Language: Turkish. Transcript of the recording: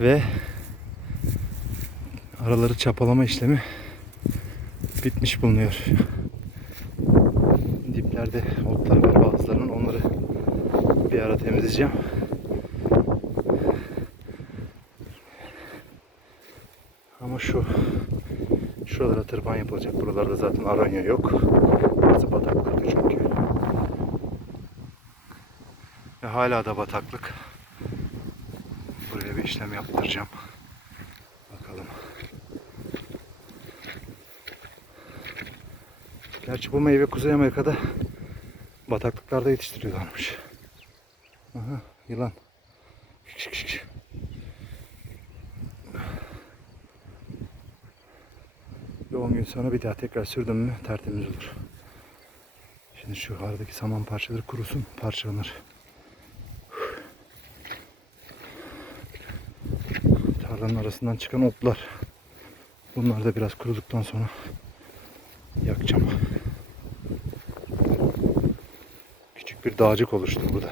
Ve araları çapalama işlemi bitmiş bulunuyor. Diplerde otlar var bazılarının. Onları bir ara temizleyeceğim. Ama şu şuralara tırpan yapılacak. Buralarda zaten aranyo yok. Burası bataklıktı çünkü. Ve hala da bataklık. Buraya bir işlem yaptıracağım. Bakalım. Gerçi bu meyve Kuzey Amerika'da bataklıklarda yetiştiriyorlarmış. Aha, yılan. Şık şık şık. Bir 10 gün sonra bir daha tekrar sürdüm mü tertemiz olur. Şimdi şu aradaki saman parçaları kurusun, parçalanır. Tarlanın arasından çıkan otlar. Bunlar da biraz kuruduktan sonra yakacağım. Küçük bir dağcık oluştu burada.